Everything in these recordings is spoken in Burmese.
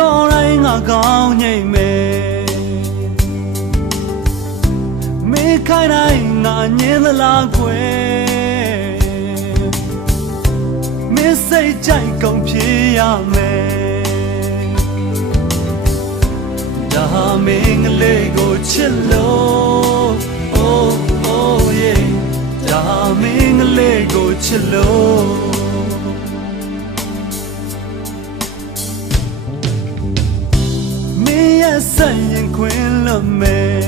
ပြောတိုင်းငါကောင်းငြိမ်မယ်မင်းခိုင်းတိုင်းငါညင်းသလားခွဲမင်းစိတ်ကြိုက်ကုန်ဖြစ်ရမယ်ဒါမင်းကလေးကိုချစ်လို့ oh oh yeah ဒါမင်းကလေးကိုချစ်လို့ဆက်ရင်ခွင်လွတ်မယ်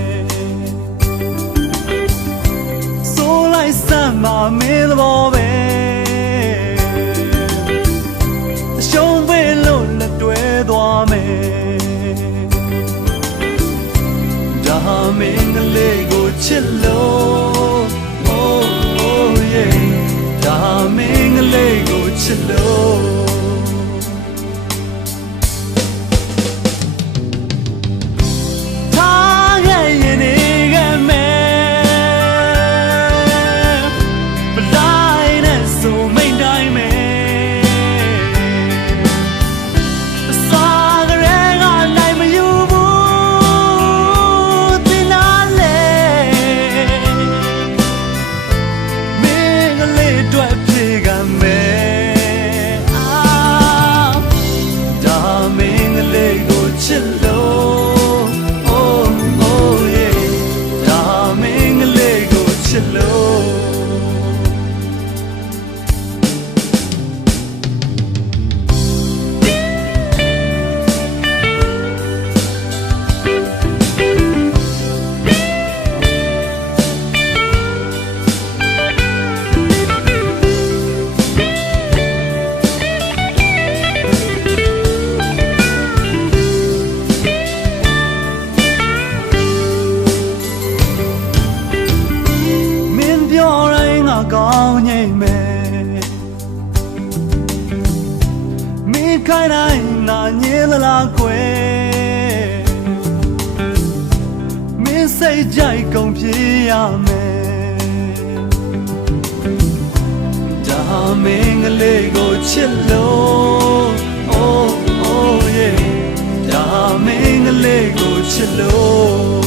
ဆိုလိုက်စမ်းမမင်းသဘောပဲအရှုံးပေးလို့လက်တွဲသွားမယ်ဒါမင်းကလေးကိုချစ်လို့ oh oh yeah ဒါမင်းကလေးကိုချစ်လို့ချစ်လို့ oh oh yeah ဒါမင်းကလေးကိုချစ်လို့ကောင်းငြိမ်မယ်မင်းခိုင်းတိုင်းနာညင်းသလားခွဲမင်းစိတ်ကြိုက်ကုန်ဖြစ်ရမယ်ဒါမင်းကလေးကိုချစ်လို့ oh oh yeah ဒါမင်းကလေးကိုချစ်လို့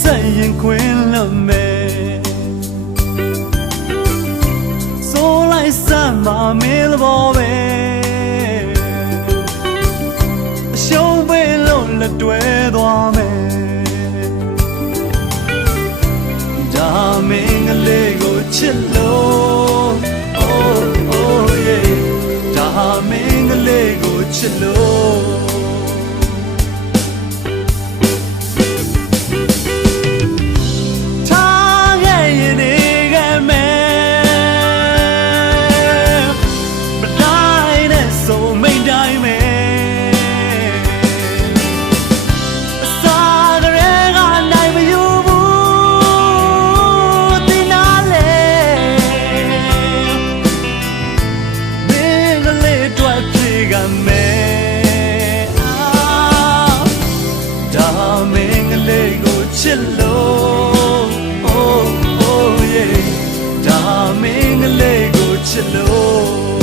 ဆက်ရင်ခွင်လွတ်မယ်ဆိုလိုက်စမ်းမမင်းသဘောပဲအရှုံးပေးလို့လက်တွဲသွားမယ်ဒါမင်းကလေးကိုချစ်လို့ oh oh yeah ဒါမင်းကလေးကိုချစ်လို့ချစ်လို့ oh oh yeah ဒါမင်းကလေးကိုချစ်လို့